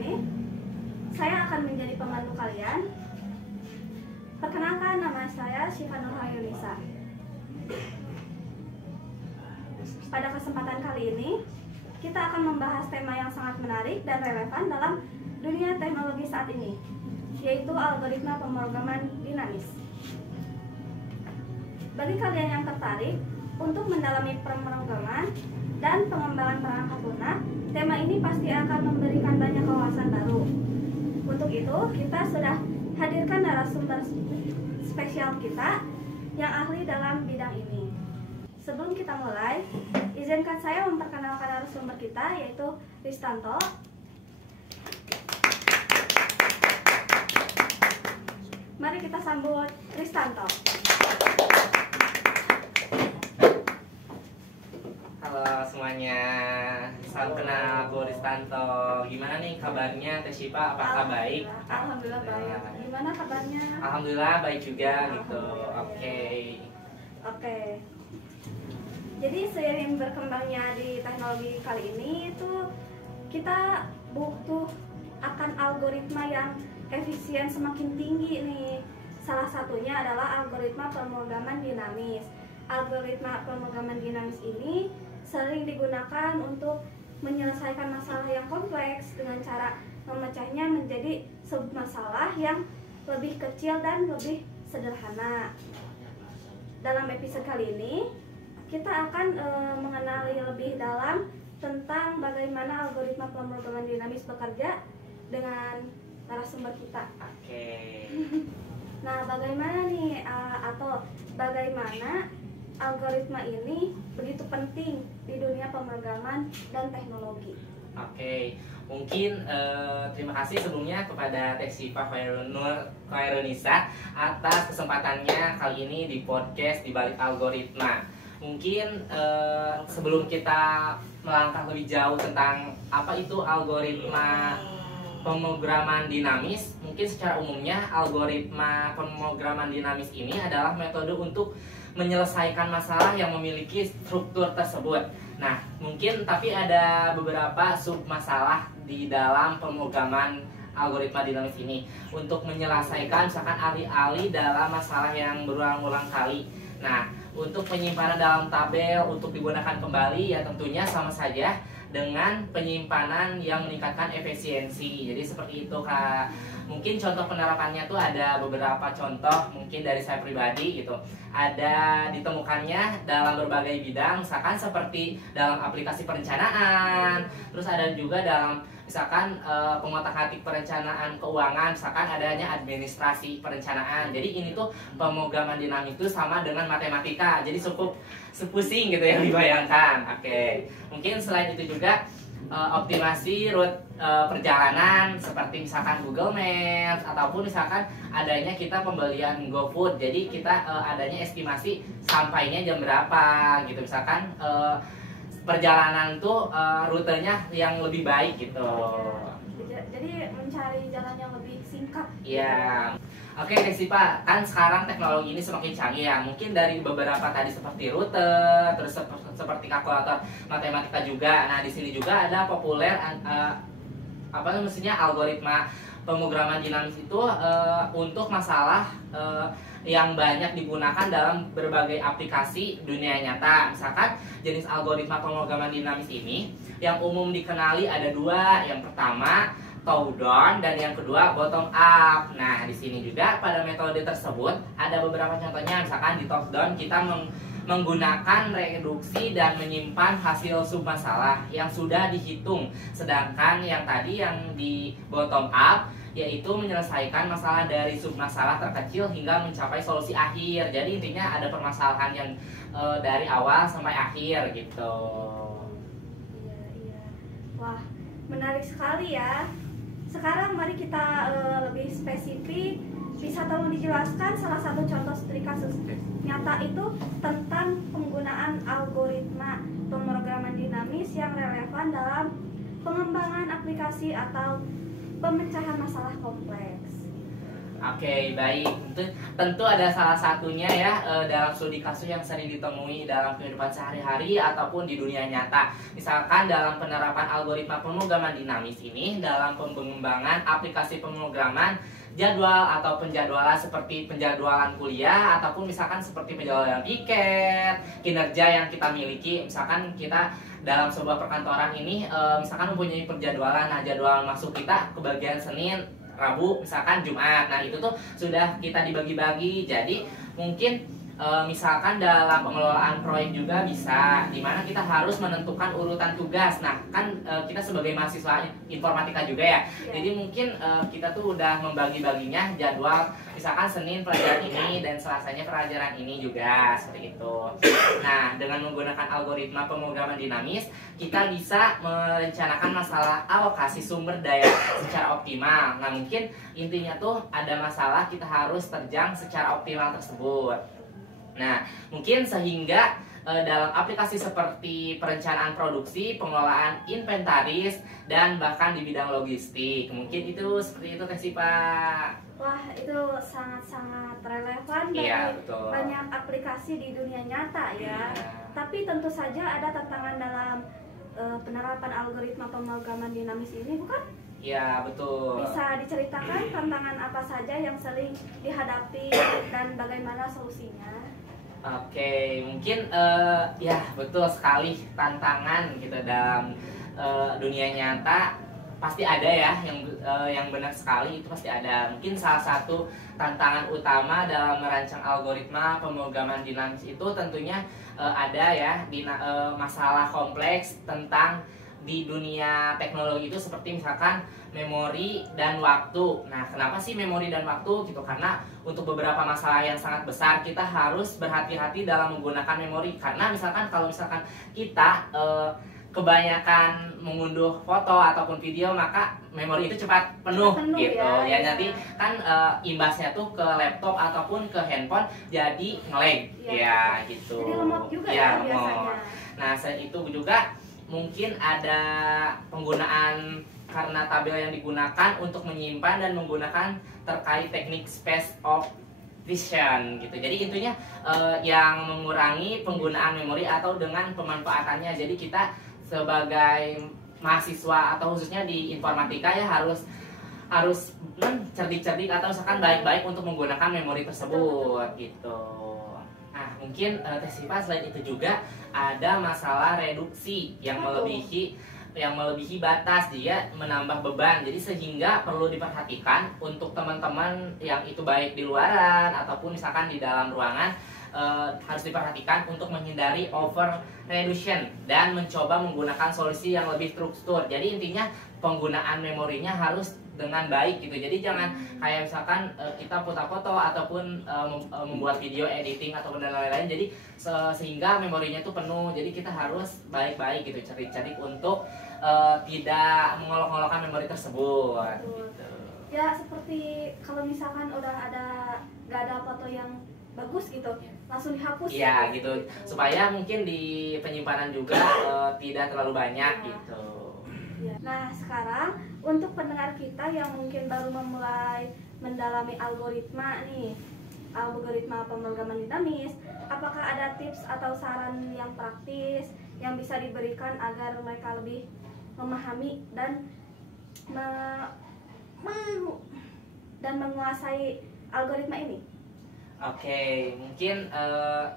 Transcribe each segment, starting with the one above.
ini saya akan menjadi pemandu kalian. Perkenalkan, nama saya Syifa Nurhayunisa. Pada kesempatan kali ini, kita akan membahas tema yang sangat menarik dan relevan dalam dunia teknologi saat ini, yaitu algoritma pemrograman dinamis. Bagi kalian yang tertarik untuk mendalami pemrograman dan pengembangan perangkat lunak, tema ini pasti akan memberikan banyak wawasan baru. Untuk itu, kita sudah hadirkan narasumber spesial kita yang ahli dalam bidang ini. Sebelum kita mulai, izinkan saya memperkenalkan narasumber kita, yaitu Ristanto. Mari kita sambut Ristanto. Halo semuanya, salam kenal, aku Ristanto. Gimana nih kabarnya Teh Syifa? Apakah baik? Alhamdulillah baik. Gimana kabarnya? Alhamdulillah baik juga gitu. Oke. Jadi seiring berkembangnya di teknologi kali ini itu kita butuh akan algoritma yang efisien semakin tinggi nih. Salah satunya adalah algoritma pemrograman dinamis. Algoritma pemrograman dinamis ini sering digunakan untuk menyelesaikan masalah yang kompleks dengan cara memecahnya menjadi submasalah yang lebih kecil dan lebih sederhana. Dalam episode kali ini, kita akan mengenali lebih dalam tentang bagaimana algoritma pemrograman dinamis bekerja dengan narasumber kita. Oke. Nah, bagaimana nih bagaimana algoritma ini begitu penting di dunia pemrograman dan teknologi? Oke. Mungkin terima kasih sebelumnya kepada Teh Syifa Nurhayunisa atas kesempatannya kali ini di podcast di balik algoritma. Mungkin sebelum kita melangkah lebih jauh tentang apa itu algoritma pemrograman dinamis, mungkin secara umumnya algoritma pemrograman dinamis ini adalah metode untuk menyelesaikan masalah yang memiliki struktur tersebut. Nah, mungkin tapi ada beberapa sub masalah di dalam pemrograman algoritma dinamis ini untuk menyelesaikan misalkan alih-alih dalam masalah yang berulang-ulang kali. Nah, untuk penyimpanan dalam tabel untuk digunakan kembali ya tentunya sama saja dengan penyimpanan yang meningkatkan efisiensi. Jadi seperti itu Kak. Mungkin contoh penerapannya tuh ada beberapa contoh mungkin dari saya pribadi gitu. Ada ditemukannya dalam berbagai bidang, misalkan seperti dalam aplikasi perencanaan, terus ada juga dalam misalkan pengotak-atik perencanaan keuangan, misalkan adanya administrasi perencanaan. Jadi ini tuh pemrograman dinamis itu sama dengan matematika. Jadi cukup sepusing gitu yang dibayangkan. Oke. Mungkin selain itu juga optimasi route perjalanan seperti misalkan Google Maps ataupun misalkan adanya kita pembelian GoFood. Jadi kita adanya estimasi sampainya jam berapa gitu. Misalkan perjalanan tuh rutenya yang lebih baik gitu. Jadi mencari jalan yang lebih singkat. Iya. Oke, Teh Syifa, kan sekarang teknologi ini semakin canggih ya. Mungkin dari beberapa tadi seperti rute, terus seperti kalkulator matematika juga. Nah, di sini juga ada populer algoritma pemrograman dinamis itu untuk masalah yang banyak digunakan dalam berbagai aplikasi dunia nyata. Misalkan jenis algoritma pemrograman dinamis ini yang umum dikenali ada dua. Yang pertama top down dan yang kedua bottom up. Nah, di sini juga pada metode tersebut ada beberapa contohnya. Misalkan di top down kita menggunakan reduksi dan menyimpan hasil submasalah yang sudah dihitung. Sedangkan yang tadi yang di bottom up yaitu menyelesaikan masalah dari submasalah terkecil hingga mencapai solusi akhir. Jadi intinya ada permasalahan yang dari awal sampai akhir gitu. Iya. Wah, menarik sekali ya. Sekarang mari kita lebih spesifik. Bisa tolong dijelaskan salah satu contoh studi kasus nyata itu tentang penggunaan algoritma pemrograman dinamis yang relevan dalam pengembangan aplikasi atau pemecahan masalah kompleks. Oke, baik. Tentu ada salah satunya ya dalam studi kasus yang sering ditemui dalam kehidupan sehari-hari ataupun di dunia nyata. Misalkan dalam penerapan algoritma pemrograman dinamis ini dalam pengembangan aplikasi pemrograman jadwal atau penjadwalan seperti penjadwalan kuliah ataupun misalkan seperti penjadwalan tiket, kinerja yang kita miliki. Misalkan kita dalam sebuah perkantoran ini misalkan mempunyai penjadwalan. Nah, jadwal masuk kita ke bagian Senin, Rabu, misalkan Jumat. Nah, itu tuh sudah kita dibagi-bagi. Jadi mungkin misalkan dalam pengelolaan proyek juga bisa, dimana kita harus menentukan urutan tugas. Nah, kan kita sebagai mahasiswa informatika juga ya. Jadi mungkin kita tuh udah membagi-baginya jadwal. Misalkan Senin pelajaran ini dan Selasanya pelajaran ini juga, seperti itu. Nah, dengan menggunakan algoritma pemrograman dinamis, kita bisa merencanakan masalah alokasi sumber daya secara optimal. Nah, mungkin intinya tuh ada masalah kita harus terjang secara optimal tersebut. Nah, mungkin sehingga dalam aplikasi seperti perencanaan produksi, pengelolaan inventaris, dan bahkan di bidang logistik. Mungkin itu seperti itu Teh Sipa. Wah, itu sangat-sangat relevan Iya, dari betul. banyak aplikasi di dunia nyata ya. Iya. Tapi tentu saja ada tantangan dalam penerapan algoritma pemrograman dinamis ini, bukan? Iya, betul. Bisa diceritakan tantangan apa saja yang sering dihadapi dan bagaimana solusinya? Oke, mungkin ya betul sekali tantangan gitu dalam dunia nyata pasti ada ya yang benar sekali itu pasti ada. Mungkin salah satu tantangan utama dalam merancang algoritma pemrograman dinamis itu tentunya ada ya masalah kompleks tentang di dunia teknologi itu seperti misalkan memori dan waktu. Nah, kenapa sih memori dan waktu gitu? Karena untuk beberapa masalah yang sangat besar kita harus berhati-hati dalam menggunakan memori. Karena kalau misalkan kita kebanyakan mengunduh foto ataupun video, maka memori itu cepat penuh gitu. Ya, nanti kan imbasnya tuh ke laptop ataupun ke handphone jadi nge-lag ya gitu. Jadi lemot juga ya biasanya. Nah, selain itu juga mungkin ada penggunaan karena tabel yang digunakan untuk menyimpan dan menggunakan terkait teknik space of vision gitu. Jadi intinya yang mengurangi penggunaan memori atau dengan pemanfaatannya. Jadi kita sebagai mahasiswa atau khususnya di informatika ya harus cerdik-cerdik atau misalkan baik-baik untuk menggunakan memori tersebut gitu. Nah, mungkin Teh Sipa selain itu juga ada masalah reduksi yang melebihi batas, dia menambah beban. Jadi sehingga perlu diperhatikan untuk teman-teman yang itu baik di luaran ataupun misalkan di dalam ruangan harus diperhatikan untuk menghindari over reduction dan mencoba menggunakan solusi yang lebih terstruktur. Jadi intinya penggunaan memorinya harus dengan baik gitu. Jadi jangan kayak misalkan kita foto-foto ataupun membuat video editing ataupun dan lain-lain. Jadi sehingga memorinya itu penuh. Jadi kita harus baik-baik gitu, cerdik-cerdik untuk tidak mengolok-olokkan memori tersebut. Gitu. Ya, seperti kalau misalkan udah nggak ada foto yang bagus gitu, langsung dihapus. Iya gitu. Supaya mungkin di penyimpanan juga tidak terlalu banyak gitu. Ya. Nah, sekarang untuk pendengar kita yang mungkin baru memulai mendalami algoritma pemrograman dinamis, apakah ada tips atau saran yang praktis yang bisa diberikan agar mereka lebih memahami dan menguasai algoritma ini? Oke, mungkin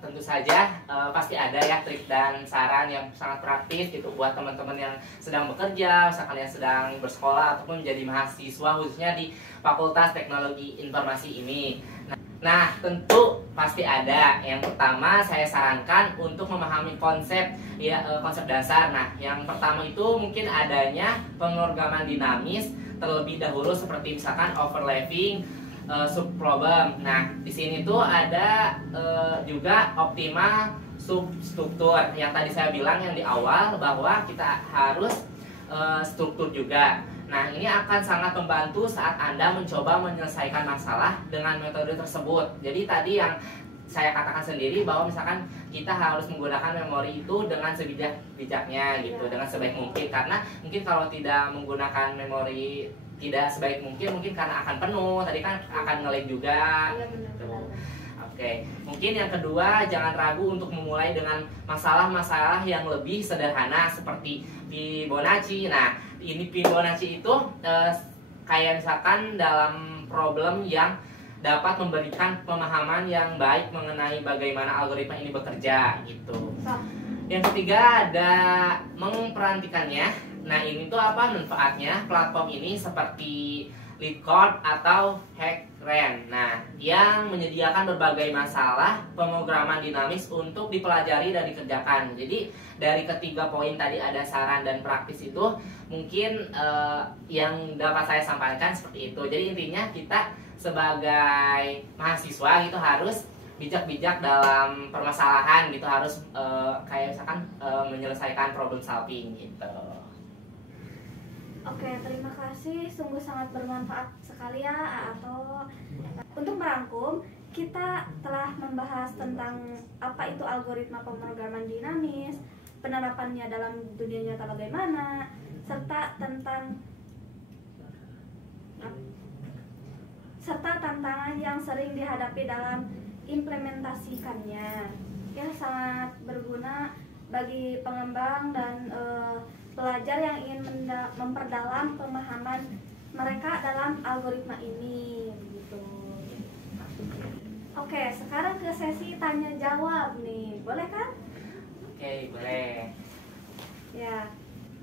tentu saja pasti ada ya trik dan saran yang sangat praktis gitu buat teman-teman yang sedang bekerja, misalkan yang sedang bersekolah ataupun menjadi mahasiswa khususnya di Fakultas Teknologi Informasi ini. Nah, tentu pasti ada. Yang pertama saya sarankan untuk memahami konsep dasar. Nah, yang pertama itu mungkin adanya pemrograman dinamis terlebih dahulu seperti misalkan overlapping, subproblem. Nah, di sini tuh ada juga optimal substruktur yang tadi saya bilang yang di awal bahwa kita harus struktur juga. Nah, ini akan sangat membantu saat Anda mencoba menyelesaikan masalah dengan metode tersebut. Jadi tadi yang saya katakan sendiri bahwa misalkan kita harus menggunakan memori itu dengan sebijak-bijaknya gitu, dengan sebaik mungkin. Karena mungkin kalau tidak menggunakan memori tidak sebaik mungkin karena akan penuh, tadi kan akan nge-lag juga. Iya, benar. Gitu. Oke, mungkin yang kedua, jangan ragu untuk memulai dengan masalah-masalah yang lebih sederhana seperti Fibonacci. Nah, ini Fibonacci itu kayak misalkan dalam problem yang dapat memberikan pemahaman yang baik mengenai bagaimana algoritma ini bekerja gitu. Yang ketiga ada memperhatikannya. Nah, ini tuh apa manfaatnya? Platform ini seperti LeetCode atau HackRank. Nah, yang menyediakan berbagai masalah pemrograman dinamis untuk dipelajari dan dikerjakan. Jadi dari ketiga poin tadi ada saran dan praktis itu mungkin yang dapat saya sampaikan seperti itu. Jadi intinya kita sebagai mahasiswa gitu harus bijak-bijak dalam permasalahan gitu, harus kayak misalkan menyelesaikan problem solving gitu. Oke, terima kasih. Sungguh sangat bermanfaat sekali ya, atau untuk merangkum, kita telah membahas tentang apa itu algoritma pemrograman dinamis, penerapannya dalam dunia nyata bagaimana, serta tantangan yang sering dihadapi dalam implementasikannya. Ya, sangat berguna bagi pengembang dan pelajar yang ingin memperdalam pemahaman mereka dalam algoritma ini gitu. Oke, sekarang ke sesi tanya jawab nih. Boleh kan? Oke, boleh. Ya.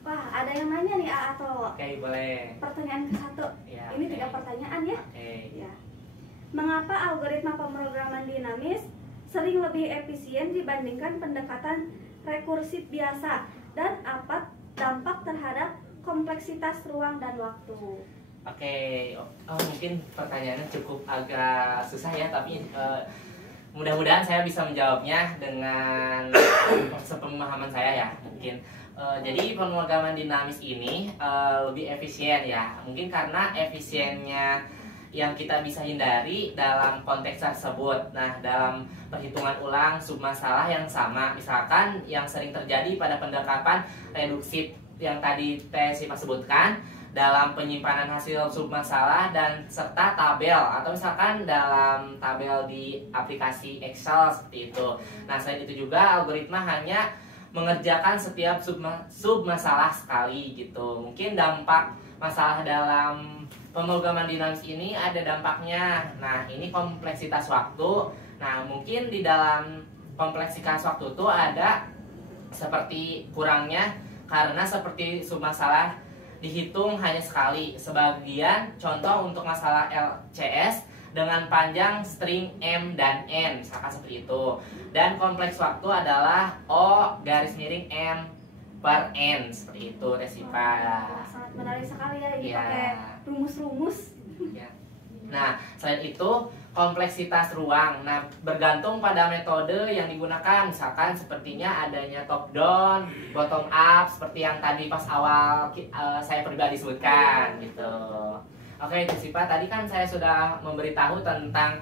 Wah, ada yang nanya nih atau Oke, boleh. pertanyaan ke-1. Ya, Ini oke. 3 pertanyaan ya. Oke. Ya. Mengapa algoritma pemrograman dinamis sering lebih efisien dibandingkan pendekatan rekursif biasa, dan apa dampak terhadap kompleksitas ruang dan waktu? Oke, mungkin pertanyaannya cukup agak susah ya, tapi mudah-mudahan saya bisa menjawabnya dengan sepemahaman saya ya mungkin. Jadi pemrograman dinamis ini lebih efisien ya, mungkin karena efisiennya yang kita bisa hindari dalam konteks tersebut. Nah, dalam perhitungan ulang submasalah yang sama, misalkan yang sering terjadi pada pendekatan reduksif yang tadi Siva sebutkan, dalam penyimpanan hasil submasalah dan serta tabel, atau misalkan dalam tabel di aplikasi Excel seperti itu. Nah, selain itu juga algoritma hanya mengerjakan setiap submasalah sekali gitu. Mungkin dampak masalah dalam pemrograman dinamis ini ada dampaknya. Nah, ini kompleksitas waktu. Nah, mungkin di dalam kompleksitas waktu itu ada seperti kurangnya karena seperti submasalah dihitung hanya sekali. Sebagian contoh untuk masalah LCS dengan panjang string M dan N, misalkan seperti itu. Dan kompleks waktu adalah O garis miring M per N, seperti itu Siva. Sangat menarik sekali ya, ini Ya. pakai rumus-rumus. Ya. Nah, selain itu kompleksitas ruang. Nah, bergantung pada metode yang digunakan. Misalkan sepertinya adanya top down, bottom up, seperti yang tadi pas awal saya pribadi sebutkan gitu. Oke, Siva, tadi kan saya sudah memberitahu tentang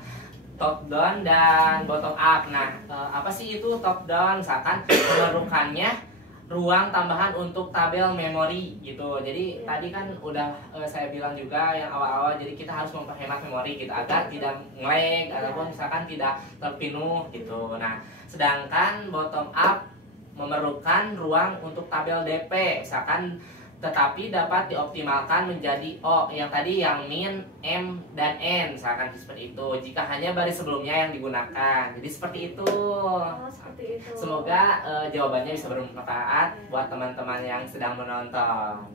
top down dan bottom up. Nah, apa sih itu top down? Misalkan memerlukannya ruang tambahan untuk tabel memori gitu. Jadi tadi kan udah saya bilang juga yang awal-awal, jadi kita harus memperhemat memori gitu agar tidak nge-lag ataupun misalkan tidak terpenuh gitu. Nah, sedangkan bottom up memerlukan ruang untuk tabel DP misalkan, tetapi dapat dioptimalkan menjadi O yang tadi yang min, M, dan N misalkan seperti itu jika hanya baris sebelumnya yang digunakan. Jadi seperti itu. Oh, seperti itu. Semoga jawabannya bisa bermanfaat buat teman-teman yang sedang menonton.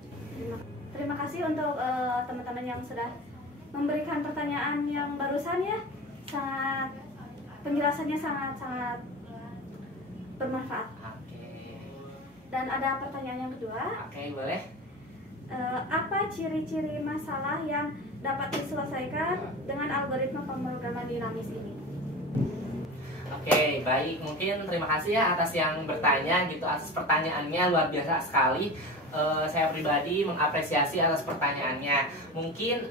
Terima kasih untuk teman-teman yang sudah memberikan pertanyaan yang barusan ya. Sangat, penjelasannya sangat bermanfaat. Oke. Dan ada pertanyaan yang kedua. Oke, boleh. Apa ciri-ciri masalah yang dapat diselesaikan dengan algoritma pemrograman dinamis ini? Oke, baik. Mungkin terima kasih ya atas yang bertanya gitu, atas pertanyaannya luar biasa sekali. Saya pribadi mengapresiasi atas pertanyaannya. Mungkin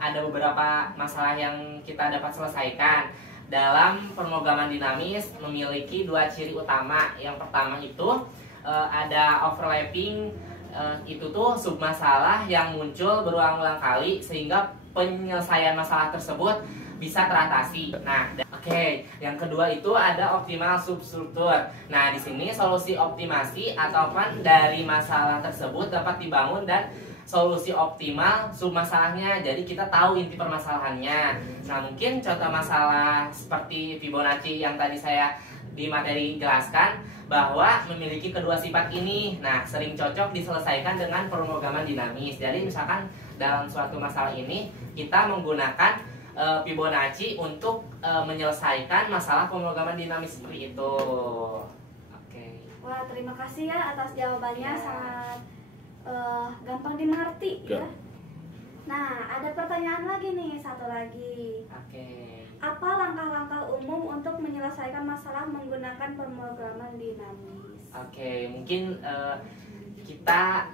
ada beberapa masalah yang kita dapat selesaikan. Dalam pemrograman dinamis memiliki 2 ciri utama. Yang pertama itu ada overlapping itu tuh submasalah yang muncul berulang-ulang kali sehingga penyelesaian masalah tersebut bisa teratasi. Nah, oke, yang kedua itu ada optimal substruktur. Nah, di sini solusi optimasi atau kan dari masalah tersebut dapat dibangun dan solusi optimal submasalahnya. Jadi kita tahu inti permasalahannya. Nah, mungkin contoh masalah seperti Fibonacci yang tadi saya di materi jelaskan bahwa memiliki kedua sifat ini. Nah, sering cocok diselesaikan dengan pemrograman dinamis. Jadi misalkan dalam suatu masalah ini kita menggunakan Fibonacci untuk menyelesaikan masalah pemrograman dinamis seperti itu. Oke. Wah, terima kasih ya atas jawabannya, Ya. sangat gampang dimengerti ya. Nah, ada pertanyaan lagi nih, satu lagi. Oke. Apa langkah-langkah umum untuk menyelesaikan masalah menggunakan pemrograman dinamis? Oke, mungkin kita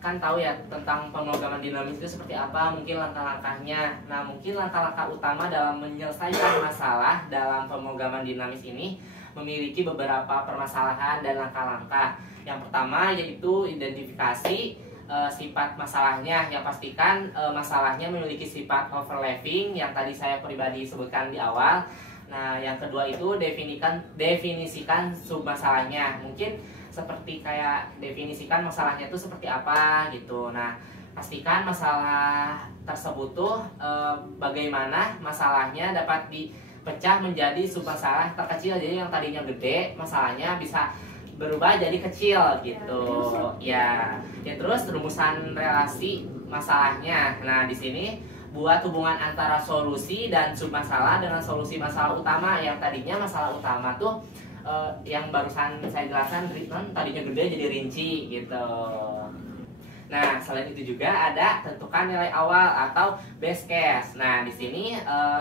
kan tahu ya tentang pemrograman dinamis itu seperti apa, mungkin langkah-langkahnya. Nah, mungkin langkah-langkah utama dalam menyelesaikan masalah dalam pemrograman dinamis ini memiliki beberapa permasalahan dan langkah-langkah. Yang pertama yaitu identifikasi sifat masalahnya, yang pastikan masalahnya memiliki sifat overlapping yang tadi saya pribadi sebutkan di awal. Nah, yang kedua itu definisikan submasalahnya. Mungkin seperti kayak definisikan masalahnya itu seperti apa gitu. Nah, pastikan masalah tersebut tuh bagaimana masalahnya dapat dipecah menjadi submasalah terkecil. Jadi yang tadinya gede masalahnya bisa berubah jadi kecil gitu. Ya terus rumusan relasi masalahnya. Nah, di sini buat hubungan antara solusi dan submasalah dengan solusi masalah utama. Yang tadinya masalah utama tuh yang barusan saya jelaskan tadinya gede jadi rinci gitu. Nah, selain itu juga ada tentukan nilai awal atau base case. Nah, di sini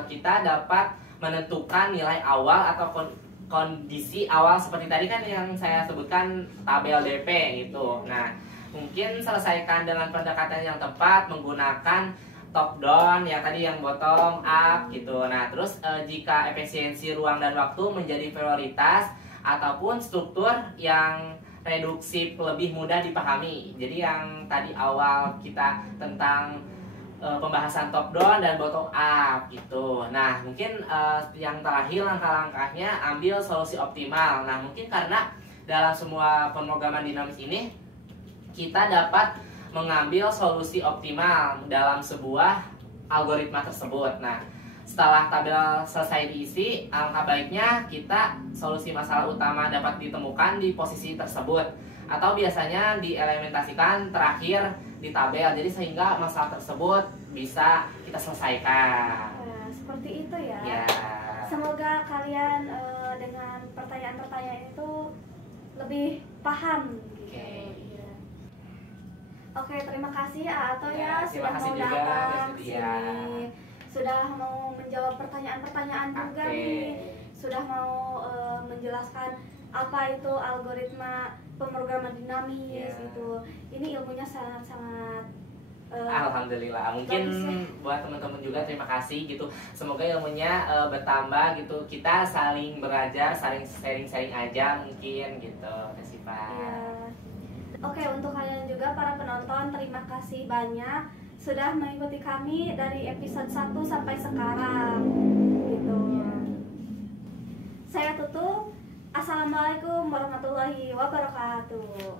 kita dapat menentukan nilai awal atau kondisi awal seperti tadi kan yang saya sebutkan tabel DP gitu. Nah, mungkin selesaikan dengan pendekatan yang tepat menggunakan top down yang tadi yang bottom up gitu. Nah, terus jika efisiensi ruang dan waktu menjadi prioritas ataupun struktur yang reduksi lebih mudah dipahami. Jadi yang tadi awal kita tentang pembahasan top down dan bottom up gitu. Nah, mungkin yang terakhir langkah-langkahnya ambil solusi optimal. Nah, mungkin karena dalam semua pemrograman dinamis ini kita dapat mengambil solusi optimal dalam sebuah algoritma tersebut. Nah, setelah tabel selesai diisi, alangkah baiknya kita solusi masalah utama dapat ditemukan di posisi tersebut atau biasanya dielementasikan terakhir di tabel. Jadi sehingga masalah tersebut bisa kita selesaikan. Nah, seperti itu ya. Ya. Semoga kalian dengan pertanyaan-pertanyaan itu lebih paham gitu. Oke. Oke, terima kasih Ato ya terima sudah kasih mau juga, datang Mbak ke Cynthia. sini. Sudah mau menjawab pertanyaan-pertanyaan juga Oke. nih. Sudah mau menjelaskan apa itu algoritma pemrograman dinamis Ya. gitu. Ini ilmunya sangat-sangat Alhamdulillah. Mungkin bagus ya. buat teman-teman juga terima kasih gitu. Semoga ilmunya bertambah gitu. Kita saling belajar, saling sharing-sharing aja mungkin gitu. Kasih Pak. Ya. Oke, untuk kalian juga para penonton, terima kasih banyak sudah mengikuti kami dari episode 1 sampai sekarang. Gitu. Saya tutup. Assalamualaikum warahmatullahi wabarakatuh.